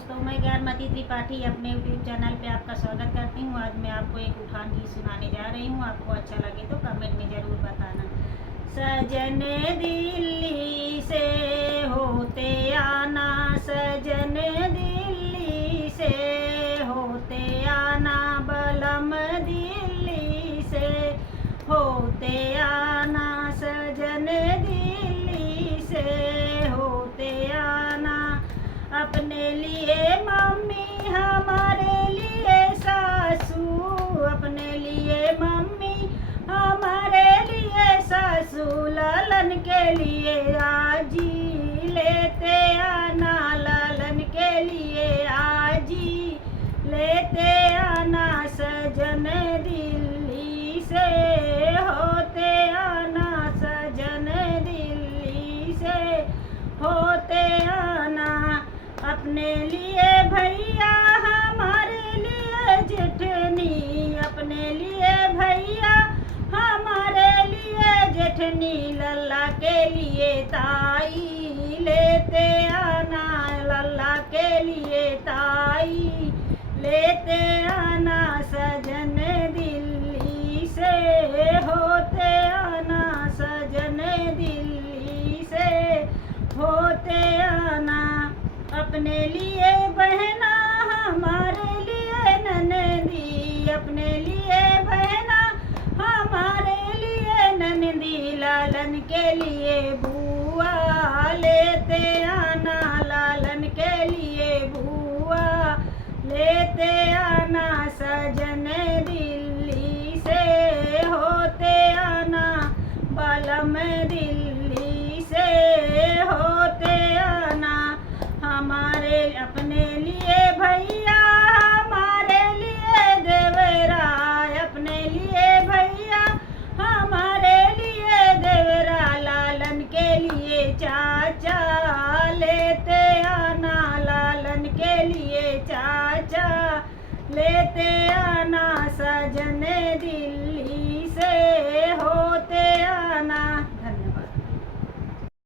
दोस्तों, मैं ज्ञानमती त्रिपाठी अपने यूट्यूब चैनल पे आपका स्वागत करती हूँ। आज मैं आपको एक उठान गीत सुनाने जा रही हूँ। आपको अच्छा लगे तो कमेंट में ज़रूर बताना। सजन दिल्ली से होते आना, सजन दिल्ली से होते आना, बलम दिल्ली से होते आना, सजन दिल्ली से होते आना। अपने लिए मम्मी हमारे लिए सासू, अपने लिए मम्मी हमारे लिए सासू, लालन के लिए आजी लेते आना, लालन के लिए आजी लेते आना। सजन दिल्ली से होते आना, सजन दिल्ली से होते आना। अपने लिए भैया हमारे लिए जेठनी, अपने लिए भैया हमारे लिए जेठनी, लल्ला के लिए ताई लेते आना, लल्ला के लिए ताई लेते आना। सजन दिल्ली से होते आना, सजन दिल्ली से होते आना। अपने लिए